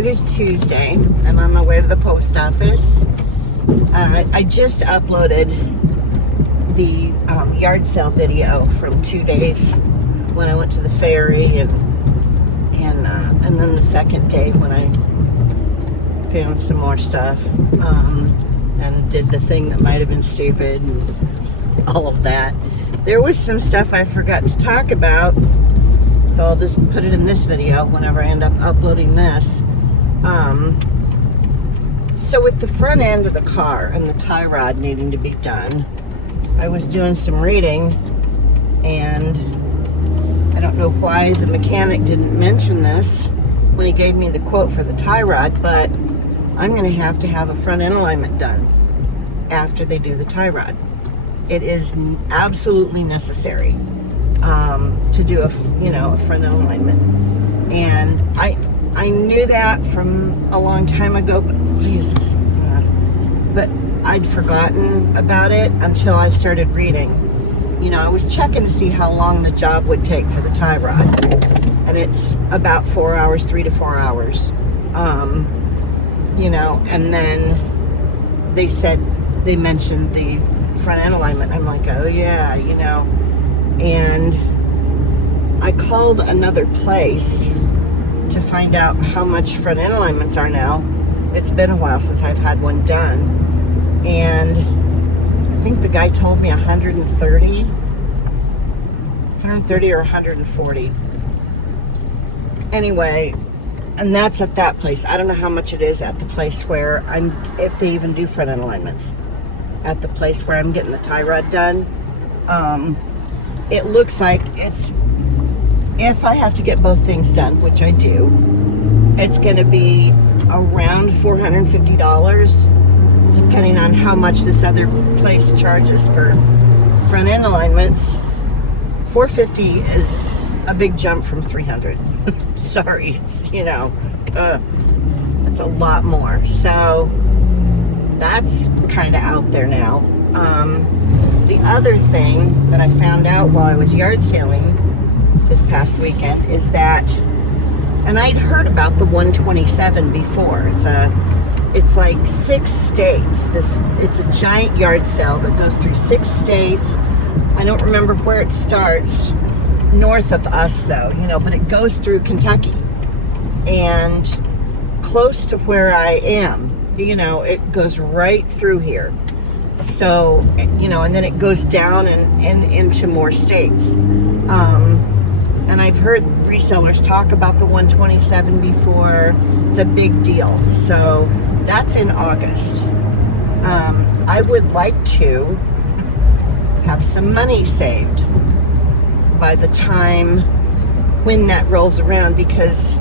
It is Tuesday. I'm on my way to the post office. I just uploaded the yard sale video from 2 days when I went to the ferry, and then the second day when I found some more stuff and did the thing that might have been stupid and all of that. There was some stuff I forgot to talk about, so I'll just put it in this video whenever I end up uploading this. So with the front end of the car and the tie rod needing to be done, I was doing some reading, and I don't know why the mechanic didn't mention this when he gave me the quote for the tie rod, but I'm going to have a front end alignment done after they do the tie rod. It is absolutely necessary to do a front end alignment, and I knew that from a long time ago, but I'd forgotten about it until I started reading. I was checking to see how long the job would take for the tie rod, and it's about 4 hours, 3 to 4 hours. And then they mentioned the front end alignment. I'm like, oh yeah, and I called another place to find out how much front end alignments are now. It's been a while since I've had one done, and I think the guy told me 130 or 140. Anyway, and that's at that place. I don't know how much it is at the place where if they even do front end alignments at the place where I'm getting the tie rod done. It looks like if I have to get both things done, which I do, it's going to be around $450, depending on how much this other place charges for front end alignments. $450 is a big jump from $300. Sorry, it's a lot more. So that's kind of out there now. The other thing that I found out while I was yard sailing this past weekend is that, and I'd heard about the 127 before. It's like 6 states. It's a giant yard sale that goes through 6 states. I don't remember where it starts north of us though, but it goes through Kentucky and close to where I am. It goes right through here. So, and then it goes down and into more states. And I've heard resellers talk about the 127 before. It's a big deal. So that's in August. I would like to have some money saved by the time when that rolls around, because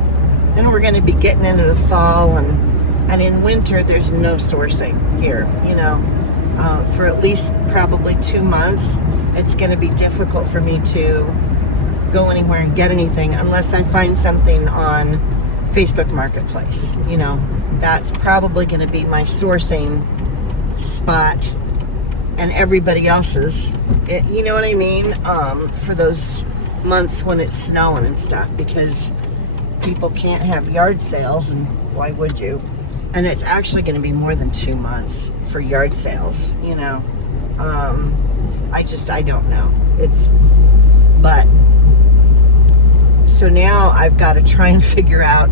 then we're going to be getting into the fall, and in winter there's no sourcing here. For at least probably 2 months, it's going to be difficult for me to go anywhere and get anything unless I find something on Facebook Marketplace. That's probably going to be my sourcing spot, and everybody else's. You know what I mean? For those months when it's snowing and stuff, because people can't have yard sales, and why would you? And it's actually going to be more than 2 months for yard sales. I don't know. So now I've got to try and figure out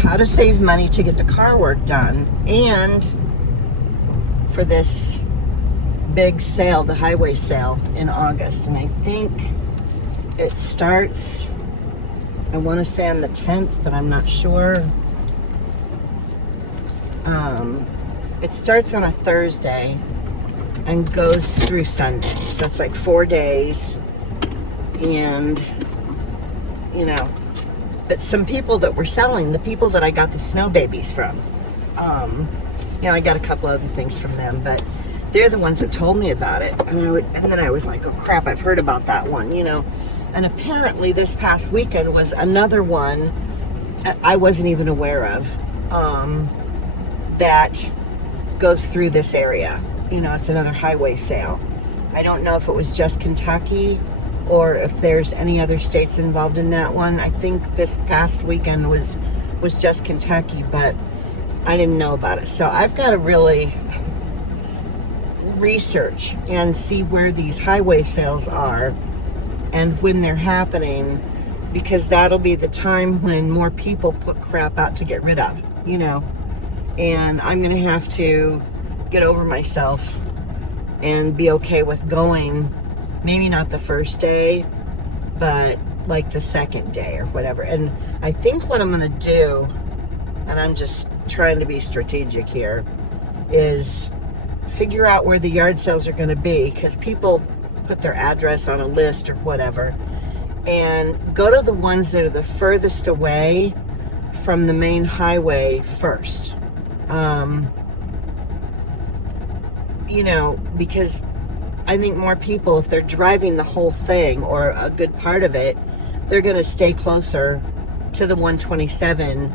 how to save money to get the car work done, and for this big sale, the highway sale in August. And I think it starts, I want to say on the 10th, but I'm not sure. It starts on a Thursday and goes through Sunday. So it's like 4 days. And, but some people that were selling, the people that I got the snow babies from, I got a couple other things from them, but they're the ones that told me about it. And then I was like, oh crap, I've heard about that one, And apparently this past weekend was another one I wasn't even aware of, that goes through this area. It's another highway sale. I don't know if it was just Kentucky or if there's any other states involved in that one. I think this past weekend was was just Kentucky, but I didn't know about it. So I've got to really research and see where these highway sales are and when they're happening, because that'll be the time when more people put crap out to get rid of, and I'm gonna have to get over myself and be okay with going, maybe not the first day, but like the second day or whatever. And I think what I'm gonna do, and I'm just trying to be strategic here, is figure out where the yard sales are going to be, because people put their address on a list or whatever, and go to the ones that are the furthest away from the main highway first. Because I think more people, if they're driving the whole thing or a good part of it, they're going to stay closer to the 127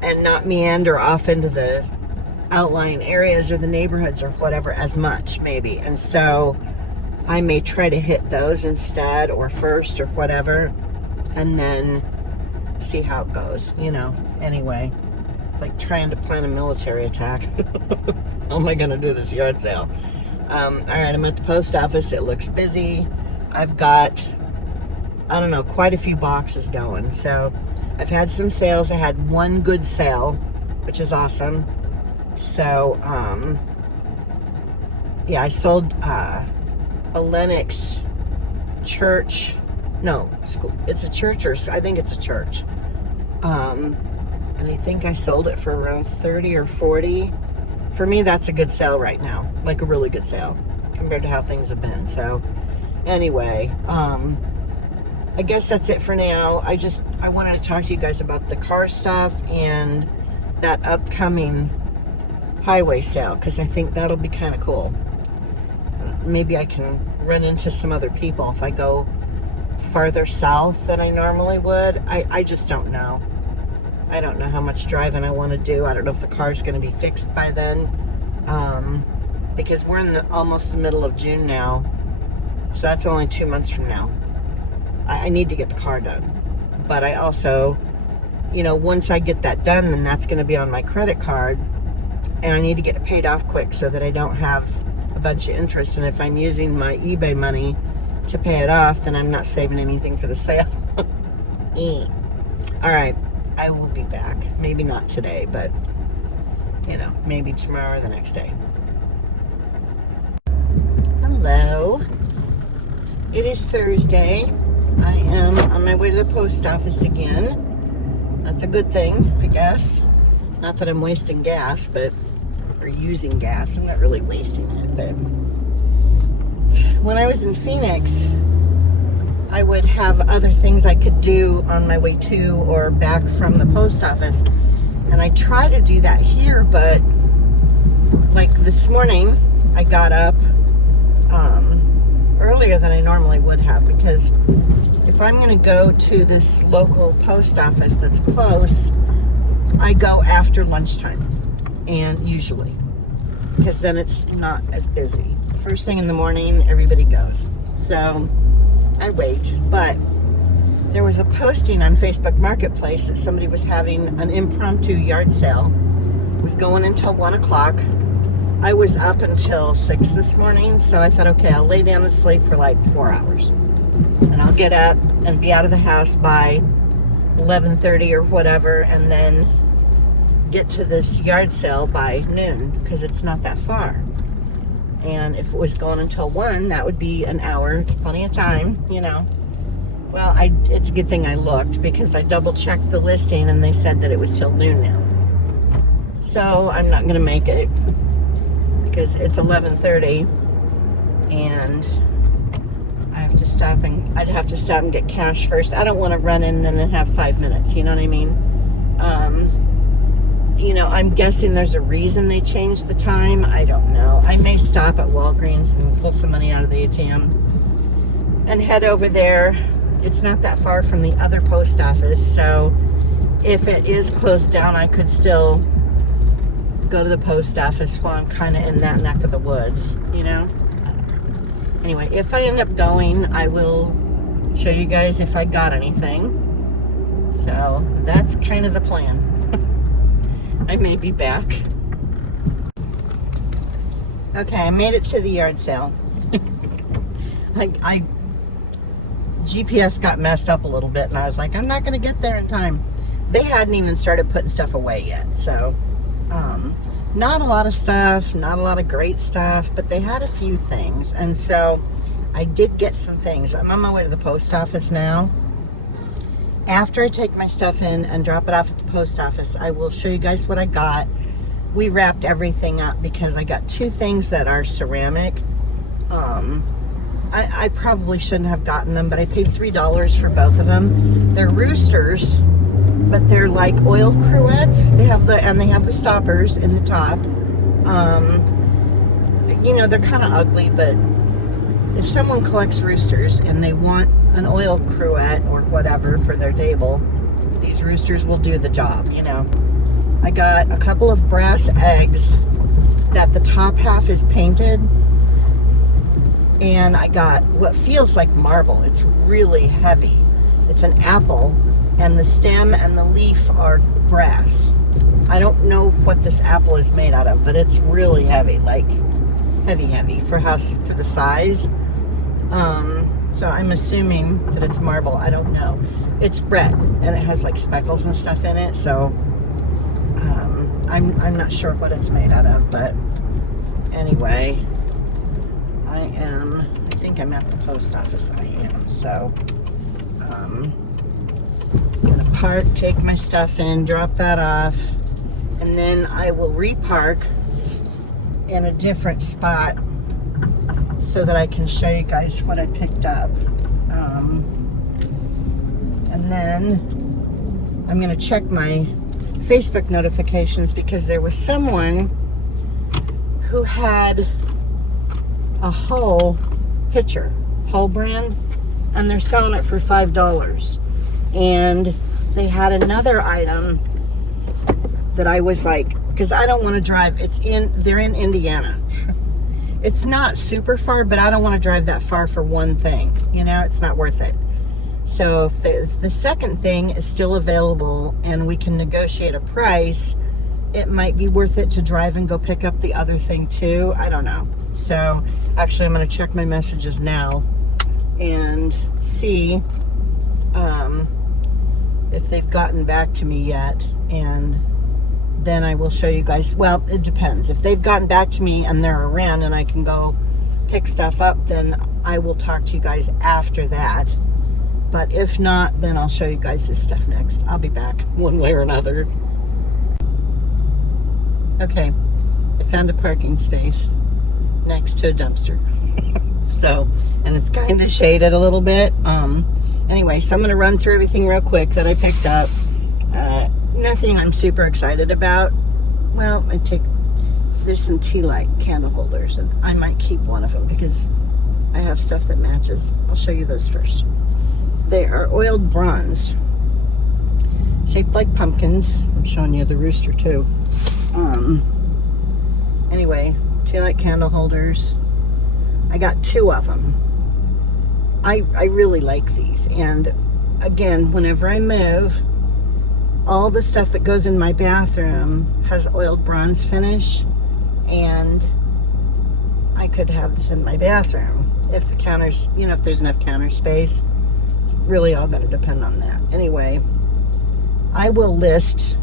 and not meander off into the outlying areas or the neighborhoods or whatever as much, maybe. And so I may try to hit those instead, or first, or whatever, and then see how it goes, Anyway, it's like trying to plan a military attack. How am I going to do this yard sale? All right, I'm at the post office. It looks busy. I've got, quite a few boxes going. So I've had some sales. I had one good sale, which is awesome. So, I sold a Lennox church. No, school. It's a church, or I think it's a church. And I think I sold it for around 30 or 40. For me, that's a good sale right now. Like a really good sale compared to how things have been. So, anyway, I guess that's it for now. I wanted to talk to you guys about the car stuff and that upcoming highway sale, because I think that'll be kind of cool. Maybe I can run into some other people if I go farther south than I normally would. I just don't know. I don't know how much driving I want to do. I don't know if the car's going to be fixed by then, because we're in almost the middle of June now, so that's only 2 months from now. I need to get the car done, but I also, once I get that done, then that's going to be on my credit card, and I need to get it paid off quick so that I don't have a bunch of interest. And if I'm using my eBay money to pay it off, then I'm not saving anything for the sale. All right, I will be back. Maybe not today, but maybe tomorrow or the next day. Hello. It is Thursday. I am on my way to the post office again. That's a good thing, I guess. Not that I'm wasting gas, or using gas. I'm not really wasting it, but when I was in Phoenix, I would have other things I could do on my way to or back from the post office. And I try to do that here, but like this morning, I got up earlier than I normally would have, because if I'm going to go to this local post office that's close, I go after lunchtime, and usually, because then it's not as busy. First thing in the morning, everybody goes. So I wait, but there was a posting on Facebook Marketplace that somebody was having an impromptu yard sale. It was going until 1 o'clock. I was up until 6 this morning, so I thought, okay, I'll lay down and sleep for like 4 hours. And I'll get up and be out of the house by 11:30 or whatever, and then get to this yard sale by noon, because it's not that far. And if it was going until 1, that would be an hour. It's plenty of time, Well, it's a good thing I looked, because I double-checked the listing, and they said that it was till noon now. So I'm not going to make it, because it's 11:30, and I'd have to stop and get cash first. I don't want to run in and then have 5 minutes, you know what I mean? I'm guessing there's a reason they changed the time. I don't know. I may stop at Walgreens and pull some money out of the ATM and head over there. It's not that far from the other post office, so if it is closed down, I could still go to the post office while I'm kind of in that neck of the woods, Anyway, if I end up going, I will show you guys if I got anything. So that's kind of the plan. I may be back. Okay, I made it to the yard sale. I GPS got messed up a little bit, and I was like, I'm not going to get there in time. They hadn't even started putting stuff away yet, so not a lot of stuff, not a lot of great stuff, but they had a few things, and so I did get some things. I'm on my way to the post office now. After I take my stuff in and drop it off at the post office, I will show you guys what I got. We wrapped everything up because I got two things that are ceramic. I probably shouldn't have gotten them, but I paid $3 for both of them. They're roosters, but they're like oil cruettes. They have the stoppers in the top. You know, they're kind of ugly, but if someone collects roosters and they want an oil cruette or whatever for their table, these roosters will do the job, you know. I got a couple of brass eggs that the top half is painted, and I got what feels like marble. It's really heavy. It's an apple, and the stem and the leaf are brass. I don't know what this apple is made out of, but it's really heavy, like heavy for the size. So I'm assuming that it's marble. I don't know. It's red, and it has like speckles and stuff in it, so I'm not sure what it's made out of, but anyway, I think I'm at the post office. I am, so gonna park, take my stuff in, drop that off, and then I will repark in a different spot so that I can show you guys what I picked up. And then I'm gonna check my Facebook notifications because there was someone who had a Hull pitcher, Hull brand, and they're selling it for $5. And they had another item that I was like, because I don't want to drive. They're in Indiana. It's not super far, but I don't want to drive that far for one thing. You know, it's not worth it. So if the second thing is still available and we can negotiate a price, it might be worth it to drive and go pick up the other thing too. I don't know. So actually I'm going to check my messages now and see if they've gotten back to me yet, and then I will show you guys. Well, it depends. If they've gotten back to me and they're around and I can go pick stuff up, then I will talk to you guys after that. But if not, then I'll show you guys this stuff next. I'll be back one way or another. Okay, I found a parking space next to a dumpster. So, and it's kind of shaded a little bit. Anyway, so I'm going to run through everything real quick that I picked up. Nothing I'm super excited about. Well, there's some tea light candle holders, and I might keep one of them because I have stuff that matches. I'll show you those first. They are oiled bronze, shaped like pumpkins. I'm showing you the rooster too. Anyway, tea light candle holders. I got two of them. I really like these, and again, whenever I move, all the stuff that goes in my bathroom has oiled bronze finish, and I could have this in my bathroom if the counters, you know, if there's enough counter space. It's really all going to depend on that. Anyway, I will list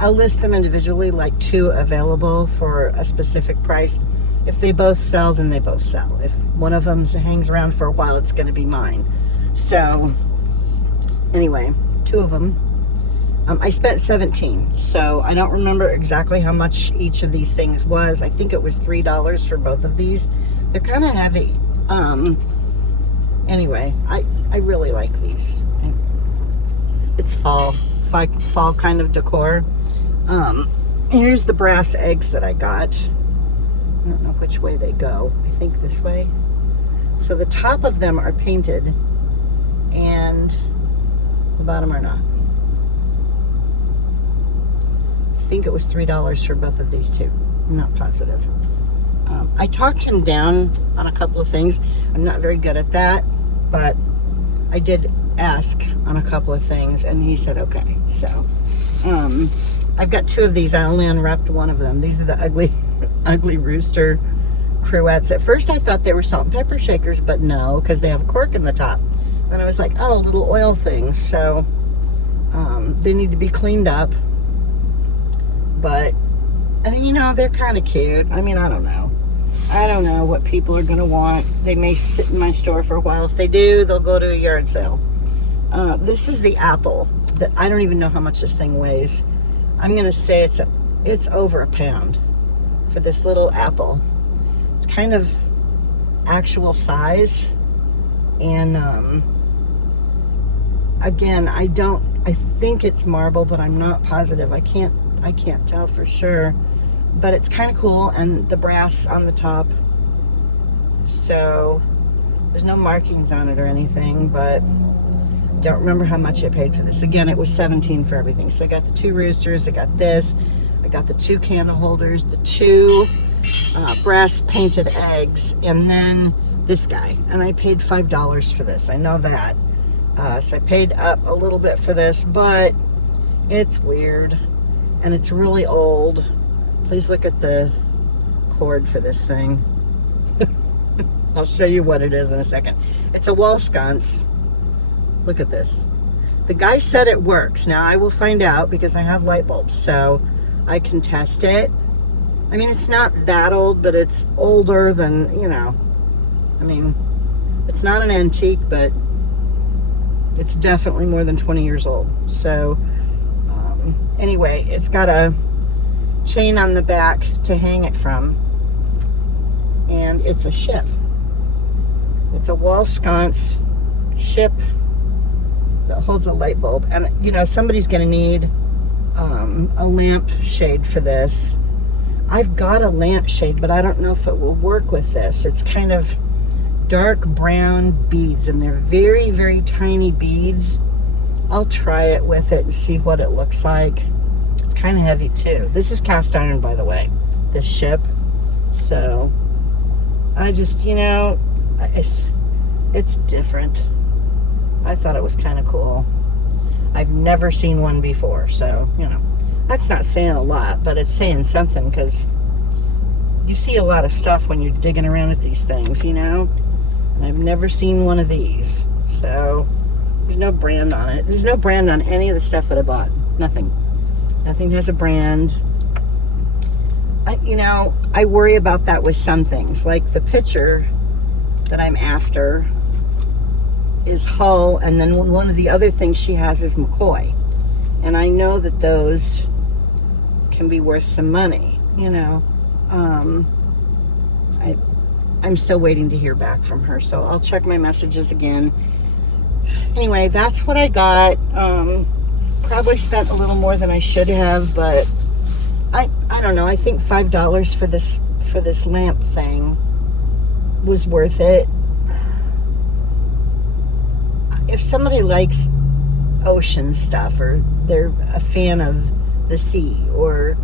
I'll list them individually, like two available for a specific price. If they both sell, then they both sell. If one of them hangs around for a while, it's going to be mine. So anyway, two of them. I spent $17, so I don't remember exactly how much each of these things was. I think it was $3 for both of these. They're kind of heavy. Anyway, I really like these. It's fall kind of decor. Here's the brass eggs that I got. I don't know which way they go. I think this way. So the top of them are painted and the bottom are not. I think it was $3 for both of these two. I'm not positive. I talked him down on a couple of things. I'm not very good at that, but I did ask on a couple of things and he said okay. So I've got 2 of these. I only unwrapped 1 of them. These are the ugly rooster cruettes. At first I thought they were salt and pepper shakers, but no, because they have a cork in the top. And I was like, oh, little oil things. So they need to be cleaned up. But, you know, they're kind of cute. I mean, I don't know. I don't know what people are going to want. They may sit in my store for a while. If they do, they'll go to a yard sale. This is the apple. That I don't even know how much this thing weighs. I'm going to say it's over a pound for this little apple. It's kind of actual size. And again, I think it's marble, but I'm not positive. I can't tell for sure. But it's kind of cool, and the brass on the top. So there's no markings on it or anything, but don't remember how much I paid for this. Again, it was $17 for everything. So I got the 2 roosters, I got this, I got the 2 candle holders, the 2 brass painted eggs, and then this guy. And I paid $5 for this. I know that. So I paid up a little bit for this, but it's weird and it's really old. Please look at the cord for this thing. I'll show you what it is in a second. It's a wall sconce. Look at this. The guy said it works. Now I will find out because I have light bulbs, so I can test it. I mean, it's not that old, but it's older than, you know, I mean, it's not an antique, but it's definitely more than 20 years old. So anyway, it's got a chain on the back to hang it from, and it's a ship. It's a wall sconce ship that holds a light bulb. And you know, somebody's gonna need a lamp shade for this. I've got a lamp shade, but I don't know if it will work with this. It's kind of dark brown beads, and they're very, very tiny beads. I'll try it with it and see what it looks like. It's kind of heavy too. This is cast iron, by the way, this ship. So I just, you know, it's different. I thought it was kind of cool. I've never seen one before, so, you know, that's not saying a lot, but it's saying something, because you see a lot of stuff when you're digging around at these things, you know, and I've never seen one of these. So there's no brand on it. There's no brand on any of the stuff that I bought. Nothing has a brand. You know, I worry about that with some things, like the picture that I'm after is Hull, and then one of the other things she has is McCoy, and I know that those can be worth some money, you know. I'm still waiting to hear back from her, so I'll check my messages again. Anyway, that's what I got. Probably spent a little more than I should have, but I don't know. I think $5 for this lamp thing was worth it. If somebody likes ocean stuff, or they're a fan of the sea or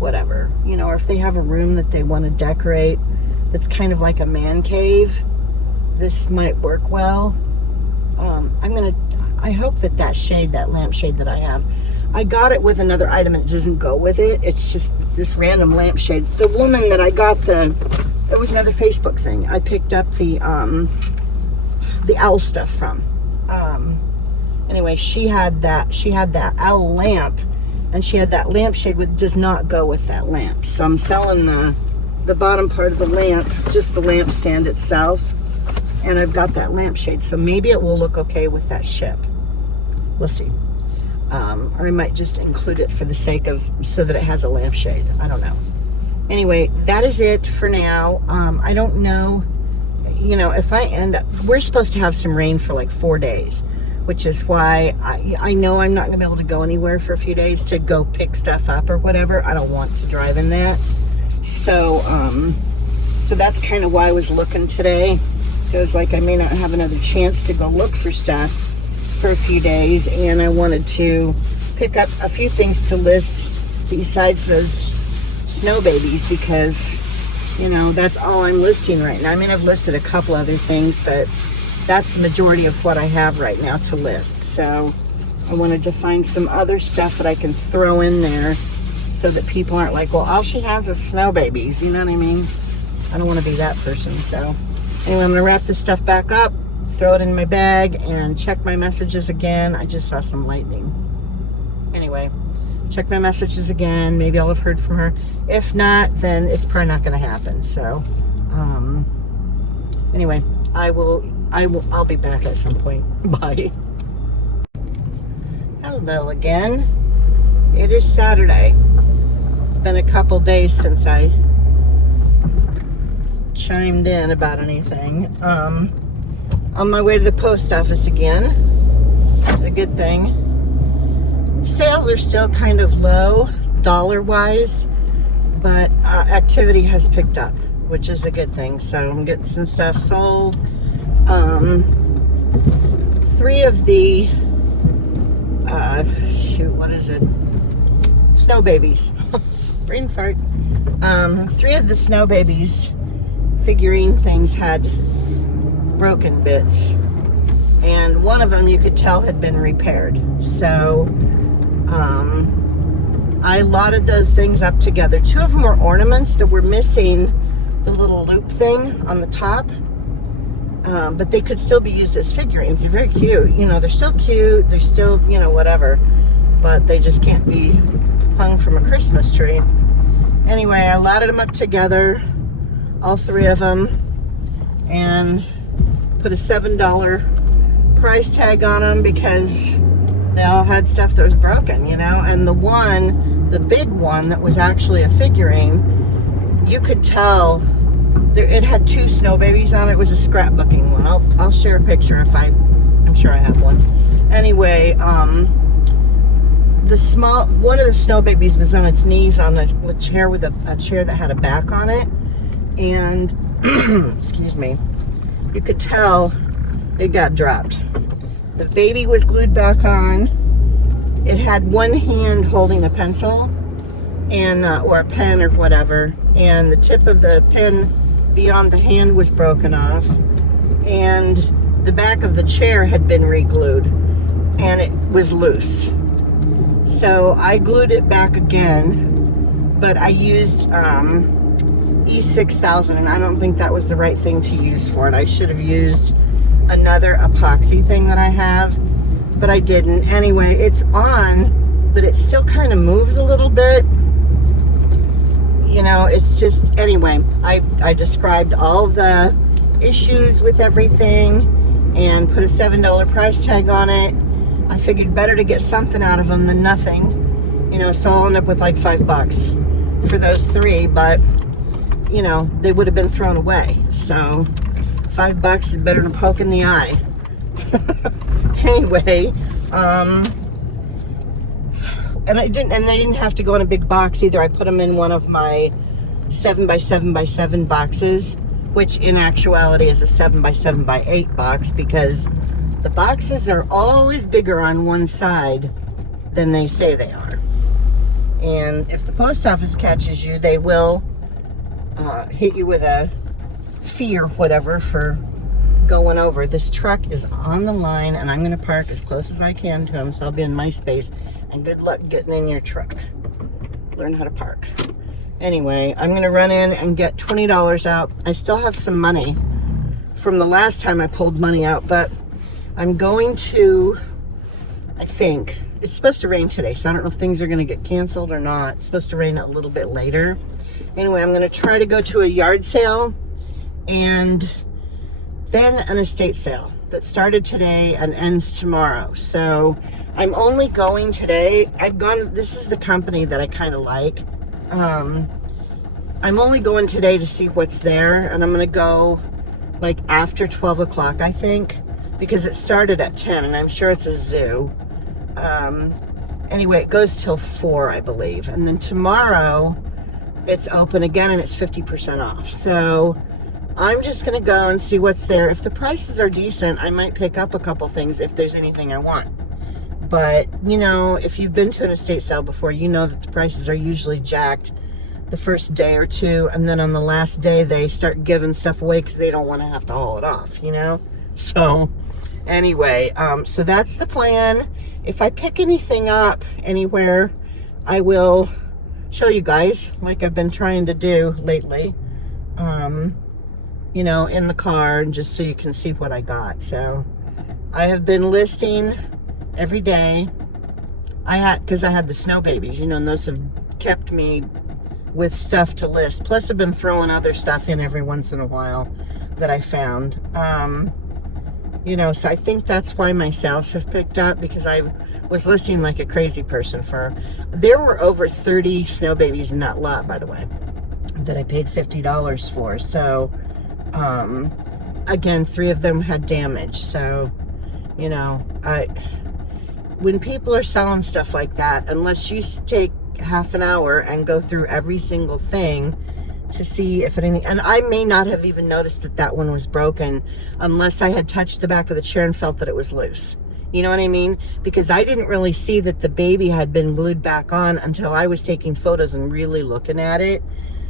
whatever, you know, or if they have a room that they want to decorate that's kind of like a man cave, this might work well. I hope that shade, that lamp shade that I have, I got it with another item and it doesn't go with it. It's just this random lamp shade. The woman that I got there was another Facebook thing. I picked up the owl stuff from. Anyway, she had that owl lamp, and she had that lamp shade with does not go with that lamp. So I'm selling the bottom part of the lamp, just the lamp stand itself, and I've got that lamp shade. So maybe it will look okay with that ship. We'll see. Or I might just include it for the sake of, so that it has a lampshade. I don't know. Anyway, that is it for now. I don't know, you know, if I end up, we're supposed to have some rain for like 4 days, which is why I know I'm not gonna be able to go anywhere for a few days to go pick stuff up or whatever. I don't want to drive in that. So, so that's kind of why I was looking today. It was like I may not have another chance to go look for stuff for a few days, and I wanted to pick up a few things to list besides those snow babies, because, you know, that's all I'm listing right now. I mean, I've listed a couple other things, but that's the majority of what I have right now to list. So I wanted to find some other stuff that I can throw in there so that people aren't like, well, all she has is snow babies. You know what I mean? I don't want to be that person. So anyway, I'm going to wrap this stuff back up, throw it in my bag, and check my messages again. I just saw some lightning. Anyway, check my messages again. Maybe I'll have heard from her. If not, then it's probably not going to happen. So anyway, I'll be back at some point. Bye. Hello again. It is Saturday. It's been a couple days since I chimed in about anything. On my way to the post office again. It's a good thing. Sales are still kind of low dollar-wise, but activity has picked up, which is a good thing. So I'm getting some stuff sold. 3 of the what is it? Snow babies. Brain fart. 3 of the Snow Babies figurine things had broken bits, and one of them you could tell had been repaired. So I lotted those things up together. 2 of them were ornaments that were missing the little loop thing on the top, but they could still be used as figurines. They're very cute. You know, they're still cute. They're still, you know, whatever, but they just can't be hung from a Christmas tree. Anyway, I lotted them up together, all 3 of them, and put a $7 price tag on them because they all had stuff that was broken, you know. And the big one that was actually a figurine, you could tell it had 2 Snow Babies on it. It was a scrapbooking one. I'll share a picture if I'm sure I have one. Anyway, one of the Snow Babies was on its knees on a chair with a chair that had a back on it, and excuse me, you could tell it got dropped. The baby was glued back on. It had one hand holding a pencil and or a pen or whatever, and the tip of the pen beyond the hand was broken off, and the back of the chair had been re-glued, and it was loose. So I glued it back again, but I used E6000, and I don't think that was the right thing to use for it. I should have used another epoxy thing that I have, but I didn't. Anyway, it's on, but it still kind of moves a little bit. You know, it's just, anyway, I described all the issues with everything and put a $7 price tag on it. I figured better to get something out of them than nothing, you know, so I'll end up with like $5 for those 3, but, you know, they would have been thrown away. So $5 is better than a poke in the eye. Anyway, and they didn't have to go in a big box either. I put them in one of my 7x7x7 boxes, which in actuality is a 7x7x8 box, because the boxes are always bigger on one side than they say they are. And if the post office catches you, they will hit you with a fee or whatever for going over. This truck is on the line, and I'm going to park as close as I can to him, so I'll be in my space. And good luck getting in your truck. Learn how to park. Anyway, I'm going to run in and get $20 out. I still have some money from the last time I pulled money out, but I'm going to, I think, it's supposed to rain today, so I don't know if things are going to get canceled or not. It's supposed to rain a little bit later. Anyway, I'm going to try to go to a yard sale and then an estate sale that started today and ends tomorrow. So I'm only going today. This is the company that I kind of like. I'm only going today to see what's there, and I'm going to go like after 12 o'clock, I think, because it started at 10, and I'm sure it's a zoo. Anyway, it goes till 4, I believe. And then tomorrow, it's open again, and it's 50% off. So I'm just going to go and see what's there. If the prices are decent, I might pick up a couple things if there's anything I want. But, you know, if you've been to an estate sale before, you know that the prices are usually jacked the first day or two, and then on the last day, they start giving stuff away because they don't want to have to haul it off, you know? So, anyway, so that's the plan. if I pick anything up anywhere, I will show you guys, like I've been trying to do lately, you know, in the car, just so you can see what I got. So I have been listing every day. Because I had the snow babies, you know, and those have kept me with stuff to list. Plus I've been throwing other stuff in every once in a while that I found. You know, so I think that's why my sales have picked up, because I was listing like a crazy person there were over 30 snow babies in that lot, by the way, that I paid $50 for. So, again, 3 of them had damage. So, you know, when people are selling stuff like that, unless you take half an hour and go through every single thing to see if anything, and I may not have even noticed that one was broken unless I had touched the back of the chair and felt that it was loose. You know what I mean? Because I didn't really see that the baby had been glued back on until I was taking photos and really looking at it.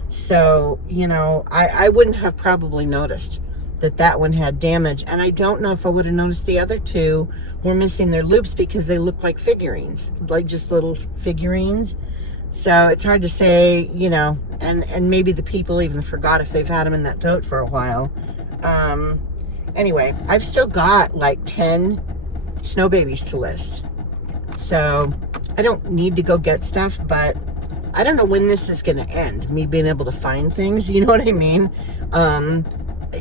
So, you know, I wouldn't have probably noticed that one had damage. And I don't know if I would have noticed the other 2 were missing their loops, because they look like figurines, like just little figurines. So it's hard to say, you know, and maybe the people even forgot if they've had them in that tote for a while. Anyway, I've still got like 10 snow babies to list. So I don't need to go get stuff, but I don't know when this is going to end, me being able to find things, you know what I mean?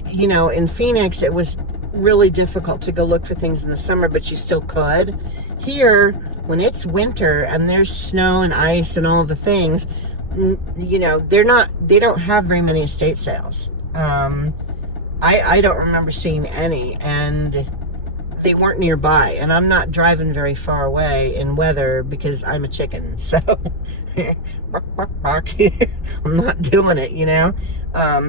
You know, in Phoenix, it was really difficult to go look for things in the summer, but you still could. Here, when it's winter and there's snow and ice and all the things, you know, they don't have very many estate sales. I don't remember seeing any, and they weren't nearby, and I'm not driving very far away in weather because I'm a chicken, so I'm not doing it, you know.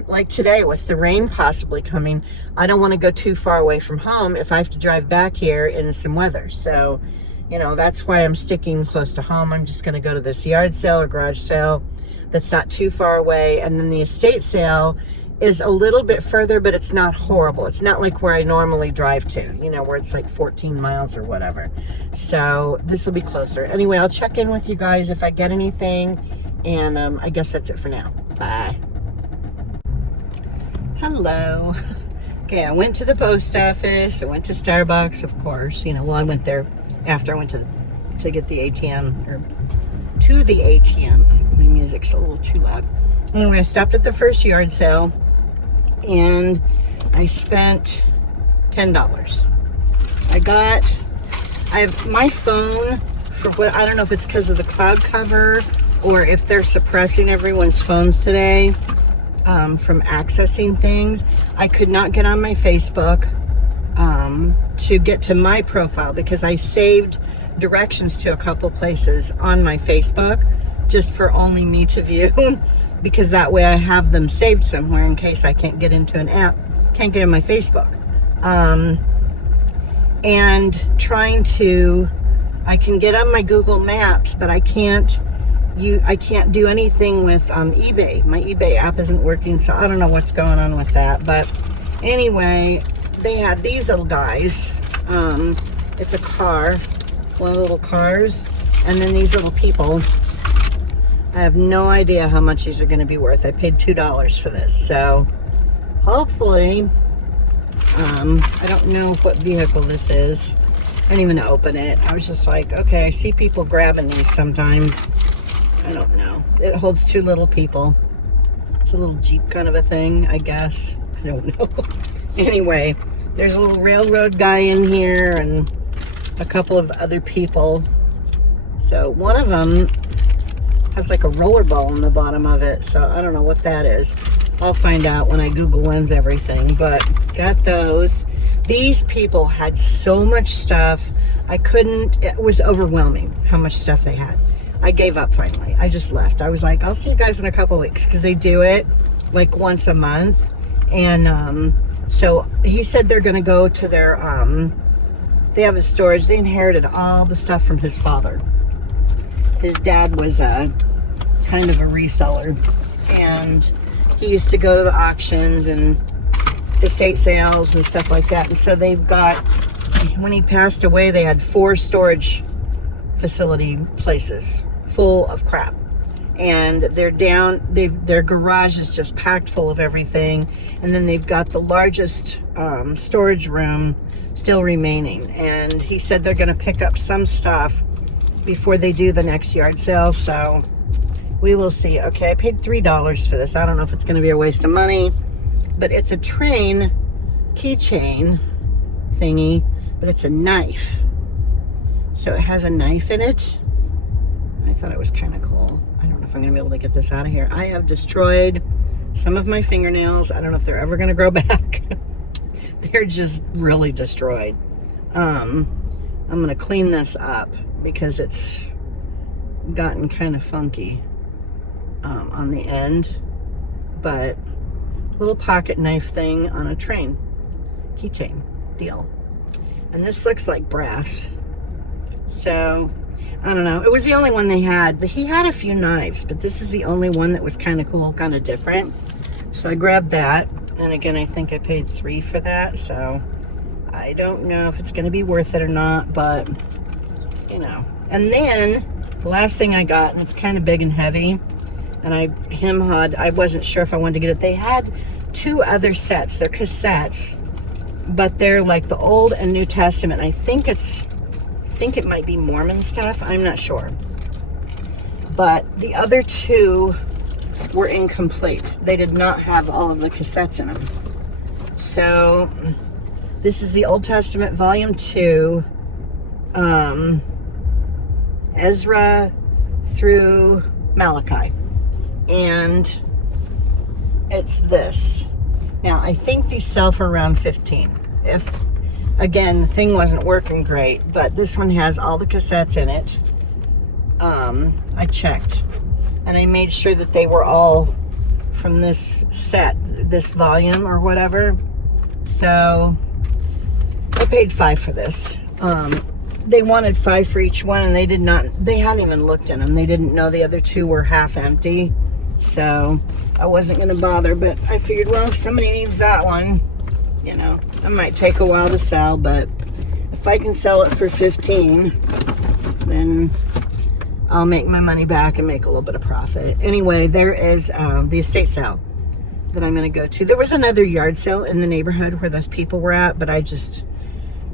Like today, with the rain possibly coming, I don't want to go too far away from home if I have to drive back here in some weather. So, you know, that's why I'm sticking close to home. I'm just going to go to this yard sale or garage sale that's not too far away, and then the estate sale is a little bit further, but it's not horrible. It's not like where I normally drive to, you know, where it's like 14 miles or whatever. So this will be closer. Anyway, I'll check in with you guys if I get anything, and I guess that's it for now. Bye. Hello. Okay, I went to the post office. I went to Starbucks, of course. You know, well, I went there after I went to get the ATM, or to the ATM. My music's a little too loud. Anyway, I stopped at the first yard sale, and I spent $10. I have my phone, for what, I don't know if it's because of the cloud cover or if they're suppressing everyone's phones today from accessing things. I could not get on my Facebook to get to my profile, because I saved directions to a couple places on my Facebook just for only me to view. Because that way I have them saved somewhere in case I can't get into an app, can't get in my Facebook. And I can get on my Google Maps, but I can't do anything with eBay. My eBay app isn't working, so I don't know what's going on with that. But anyway, they had these little guys. It's a car, one of the little cars, and then these little people. I have no idea how much these are going to be worth. I paid $2 for this, so hopefully, I don't know what vehicle this is. I didn't even open it. I was just like, okay, I see people grabbing these sometimes. I don't know. It holds 2 little people. It's a little Jeep kind of a thing, I guess. I don't know. Anyway, there's a little railroad guy in here and a couple of other people. So one of them has like a roller ball on the bottom of it, so I don't know what that is. I'll find out when I Google Lens everything, but got those. These people had so much stuff. It was overwhelming how much stuff they had. I gave up finally. I just left. I was like, I'll see you guys in a couple weeks, because they do it like once a month. And so he said they're going to go to their, they have a storage. They inherited all the stuff from his father. His dad was kind of a reseller, and he used to go to the auctions and estate sales and stuff like that. And so they've got, when he passed away, they had 4 storage facility places full of crap. And they're down, their garage is just packed full of everything. And then they've got the largest storage room still remaining. And he said they're going to pick up some stuff before they do the next yard sale. So we will see. Okay, I paid $3 for this. I don't know if it's going to be a waste of money, but it's a train keychain thingy, but it's a knife. So it has a knife in it. I thought it was kind of cool. I don't know if I'm going to be able to get this out of here. I have destroyed some of my fingernails. I don't know if they're ever going to grow back. They're just really destroyed. I'm going to clean this up because it's gotten kind of funky on the end. But little pocket knife thing on a train keychain deal. And this looks like brass. So I don't know. It was the only one they had. He had a few knives, but this is the only one that was kind of cool, kind of different. So I grabbed that. And again, I think I paid $3 for that. So I don't know if it's going to be worth it or not, but you know. And then the last thing I got, and it's kind of big and heavy, and I wasn't sure if I wanted to get it. They had 2 other sets. They're cassettes, but they're like the Old and New Testament. I think it might be Mormon stuff. I'm not sure. But the other 2 were incomplete. They did not have all of the cassettes in them. So this is the Old Testament Volume 2, Ezra through Malachi. And it's this. Now, I think these sell for around $15. Again, the thing wasn't working great, but this one has all the cassettes in it. I checked, and I made sure that they were all from this set, this volume or whatever. So I paid $5 for this. They wanted $5 for each one, and they hadn't even looked in them. They didn't know the other 2 were half empty. So I wasn't going to bother, but I figured, well, if somebody needs that one, you know, it might take a while to sell, but if I can sell it for $15, then I'll make my money back and make a little bit of profit. Anyway, there is the estate sale that I'm going to go to. There was another yard sale in the neighborhood where those people were at, but I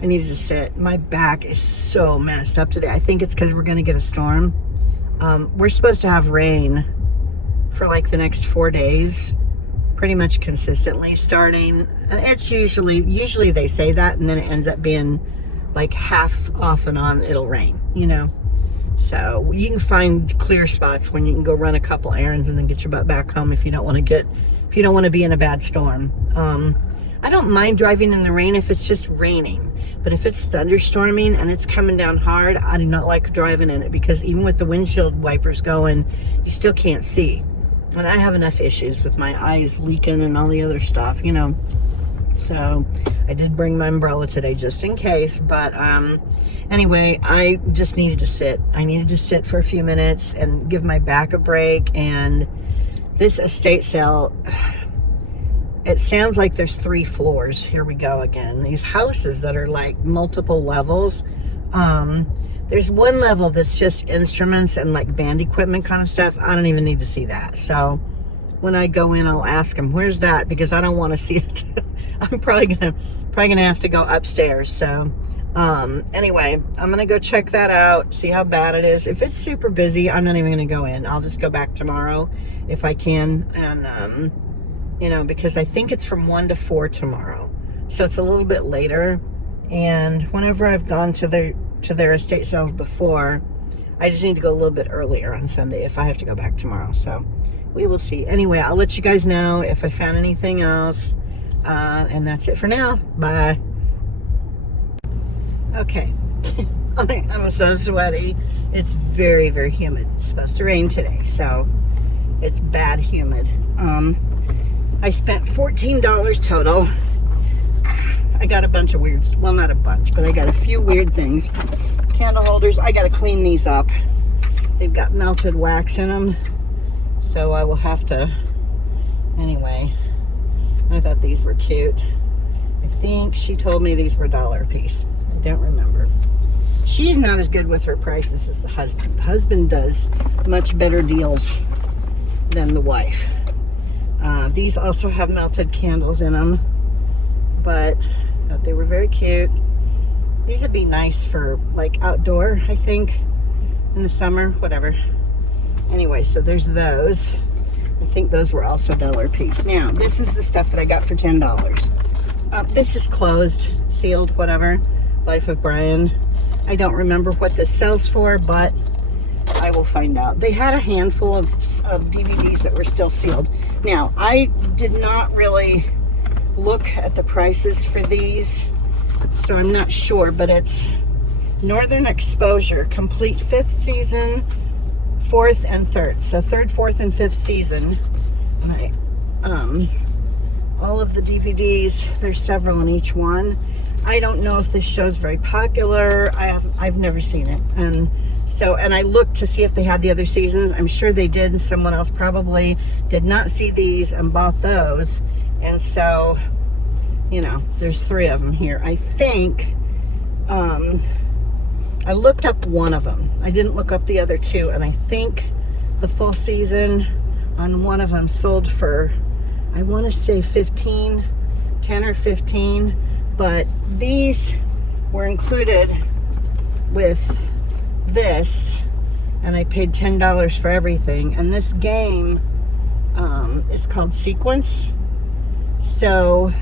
needed to sit. My back is so messed up today. I think it's because we're going to get a storm. We're supposed to have rain for like the next 4 days, pretty much consistently starting. It's usually they say that, and then it ends up being like half off and on it'll rain, you know. So you can find clear spots when you can go run a couple errands and then get your butt back home if you don't want to be in a bad storm. I don't mind driving in the rain if it's just raining, but if it's thunderstorming and it's coming down hard, I do not like driving in it, because even with the windshield wipers going, you still can't see. And I have enough issues with my eyes leaking and all the other stuff, you know. So I did bring my umbrella today just in case. But anyway, I just needed to sit. I needed to sit for a few minutes and give my back a break. And this estate sale, it sounds like there's 3 floors. Here we go again. These houses that are like multiple levels. There's one level that's just instruments and like band equipment kind of stuff. I don't even need to see that. So when I go in, I'll ask them, where's that? Because I don't want to see it. I'm probably gonna have to go upstairs. So anyway, I'm gonna go check that out, see how bad it is. If it's super busy, I'm not even gonna go in. I'll just go back tomorrow if I can. And you know, because I think it's from 1 to 4 tomorrow, so it's a little bit later. And whenever I've gone to their estate sales before, I just need to go a little bit earlier on Sunday if I have to go back tomorrow. So we will see. Anyway, I'll let you guys know if I found anything else. And that's it for now. Bye. Okay. I'm so sweaty. It's very, very humid. It's supposed to rain today, so it's bad humid. I spent $14 total. I got a bunch of weird, well, not a bunch, but I got a few weird things. Candle holders, I gotta clean these up. They've got melted wax in them, so I will have to, anyway. I thought these were cute. I think she told me these were $1 a piece. I don't remember. she's not as good with her prices as the husband. The husband does much better deals than the wife. These also have melted candles in them, but I thought they were very cute. These would be nice for like outdoor, I think, in the summer, whatever. Anyway, so there's those. I think those were also $1 a piece. Now, this is the stuff that I got for $10. This is closed, sealed, whatever. Life of Brian. I don't remember what this sells for, but I will find out. They had a handful of DVDs that were still sealed. Now, I did not really look at the prices for these, so I'm not sure, but it's Northern Exposure, complete 5th season, 4th and 3rd. So 3rd, 4th, and 5th season. All of the DVDs, there's several in each one. I don't know if this show's very popular. I've never seen it. And I looked to see if they had the other seasons. I'm sure they did, and someone else probably did not see these and bought those. And so, you know, there's 3 of them here. I think, I looked up one of them. I didn't look up the other 2, and I think the full season on one of them sold for, I want to say 10 or 15, but these were included with this, and I paid $10 for everything. And this game, it's called Sequence. So,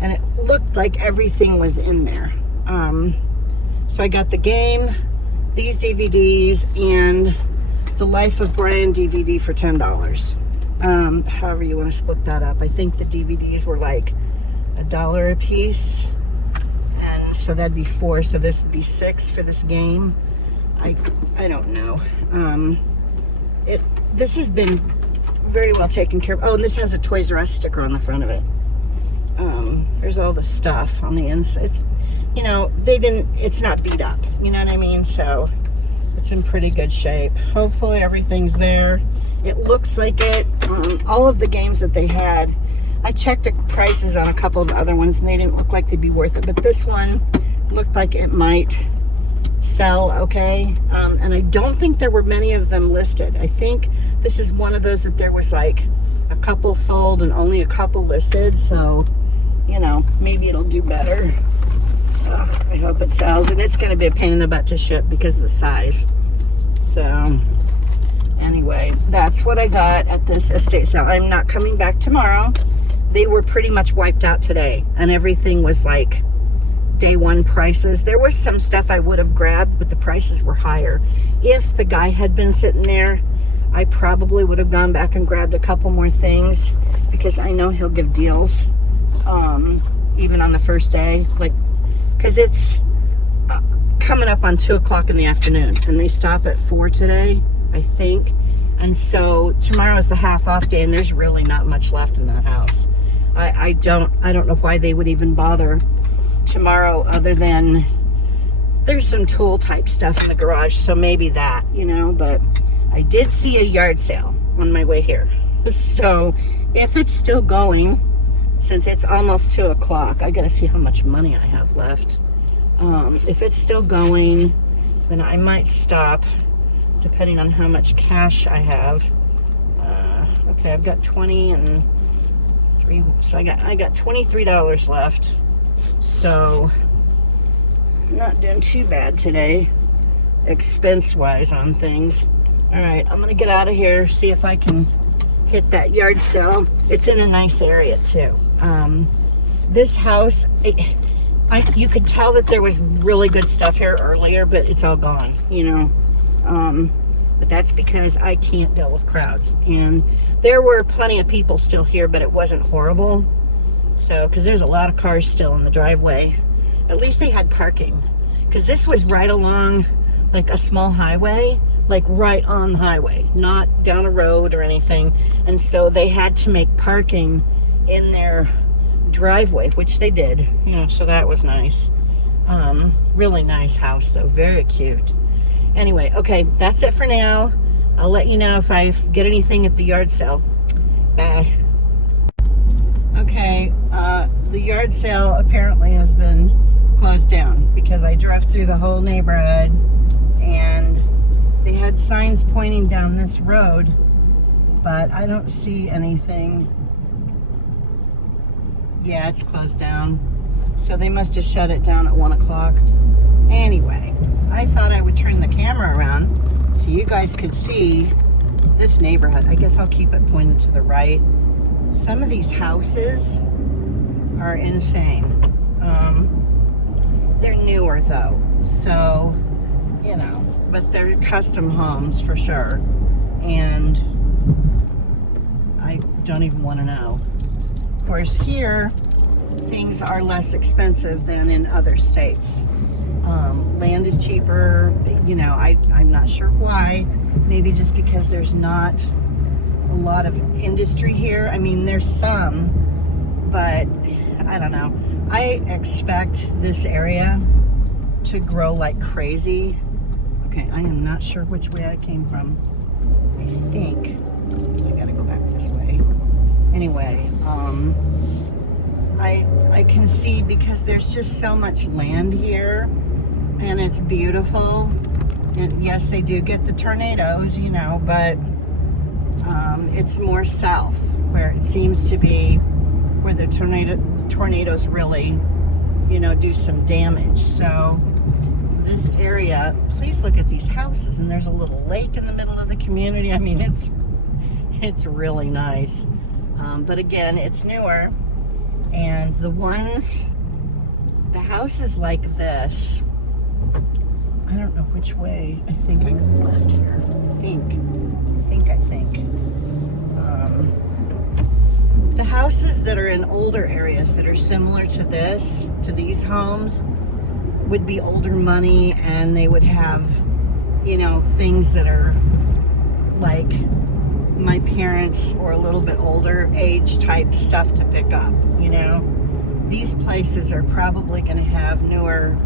and it looked like everything was in there. So I got the game, these DVDs, and the Life of Brian DVD for $10. However you want to split that up. I think the DVDs were like $1 a piece, and so that'd be 4. So this would be 6 for this game. I don't know. This has been very well taken care of. Oh, and this has a Toys R Us sticker on the front of it. There's all the stuff on the inside. It's, you know, it's not beat up, you know what I mean? So it's in pretty good shape. Hopefully everything's there. It looks like it. All of the games that they had, I checked the prices on a couple of other ones and they didn't look like they'd be worth it, but this one looked like it might sell okay. And I don't think there were many of them listed. I think this is one of those that there was like a couple sold and only a couple listed, so you know, maybe it'll do better. I hope it sells, and it's going to be a pain in the butt to ship because of the size. So anyway, that's what I got at this estate sale. I'm not coming back tomorrow. They were pretty much wiped out today, and everything was like day one prices. There was some stuff I would have grabbed, but the prices were higher. If the guy had been sitting there, I probably would have gone back and grabbed a couple more things, because I know he'll give deals even on the first day, like, because it's coming up on 2 o'clock in the afternoon, and they stop at 4 today, I think. And so tomorrow is the half off day, and there's really not much left in that house. I don't know why they would even bother tomorrow, other than there's some tool type stuff in the garage, so maybe that, you know. But I did see a yard sale on my way here, so if it's still going, since it's almost 2 o'clock, I gotta see how much money I have left. If it's still going, then I might stop, depending on how much cash I have. Okay, I've got 20 and 3, so I got $23 left. So I'm not doing too bad today, expense-wise on things. All right, I'm gonna get out of here, see if I can hit that yard sale. It's in a nice area too. This house, you could tell that there was really good stuff here earlier, but it's all gone, you know. But that's because I can't deal with crowds. And there were plenty of people still here, but it wasn't horrible. So, because there's a lot of cars still in the driveway. At least they had parking. Because this was right along like a small highway, like right on the highway, not down a road or anything. And so they had to make parking in their driveway, which they did, you know, so that was nice. Really nice house though, very cute. Anyway, okay, that's it for now. I'll let you know if I get anything at the yard sale. Bye. Okay, the yard sale apparently has been closed down because I drove through the whole neighborhood and they had signs pointing down this road, but I don't see anything. Yeah, it's closed down. So they must have shut it down at 1 o'clock. Anyway, I thought I would turn the camera around so you guys could see this neighborhood. I guess I'll keep it pointed to the right. Some of these houses are insane. They're newer though, so, you know, but they're custom homes for sure. And I don't even want to know. Of course, here, things are less expensive than in other states. Land is cheaper, you know, I'm not sure why. Maybe just because there's not a lot of industry here. I mean, there's some, but I don't know. I expect this area to grow like crazy. Okay, I am not sure which way I came from. I think I gotta go back this way. Anyway, I can see because there's just so much land here and it's beautiful. And yes, they do get the tornadoes, you know, but it's more south where it seems to be where the tornadoes really, you know, do some damage. So this area, please look at these houses, and there's a little lake in the middle of the community. I mean, it's really nice. But again, it's newer, and the houses like this, I don't know which way. I think I go left here. I think. The houses that are in older areas that are similar to these homes, would be older money, and they would have, you know, things that are like my parents or a little bit older age type stuff to pick up, you know. These places are probably going to have newer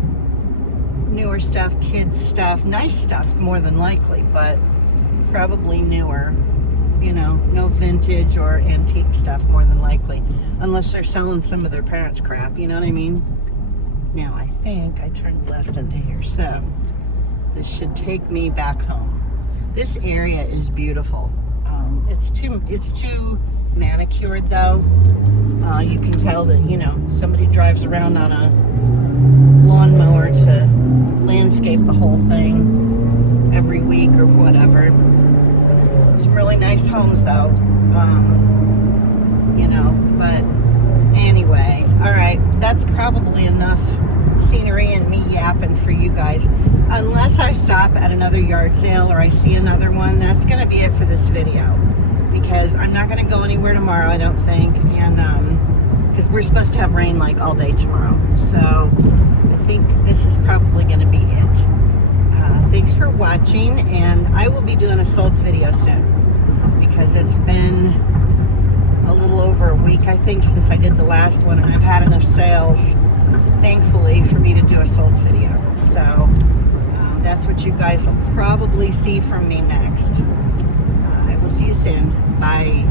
stuff, kids stuff, nice stuff more than likely, but probably newer, you know, no vintage or antique stuff more than likely, unless they're selling some of their parents' crap, you know what I mean? Now I think I turned left into here, so this should take me back home. This area is beautiful. It's too manicured though. You can tell that, you know, somebody drives around on a lawnmower to landscape the whole thing every week or whatever. Some really nice homes though, you know, but anyway, all right, that's probably enough scenery and me yapping for you guys. Unless I stop at another yard sale or I see another one, that's going to be it for this video, because I'm not going to go anywhere tomorrow, I don't think, and because we're supposed to have rain like all day tomorrow, so I think this is probably going to be it. Thanks for watching, and I will be doing a solds video soon, because it's been a little over a week, I think, since I did the last one, and I've had enough sales, thankfully, for me to do a solds video. So that's what you guys will probably see from me next. I will see you soon. Bye.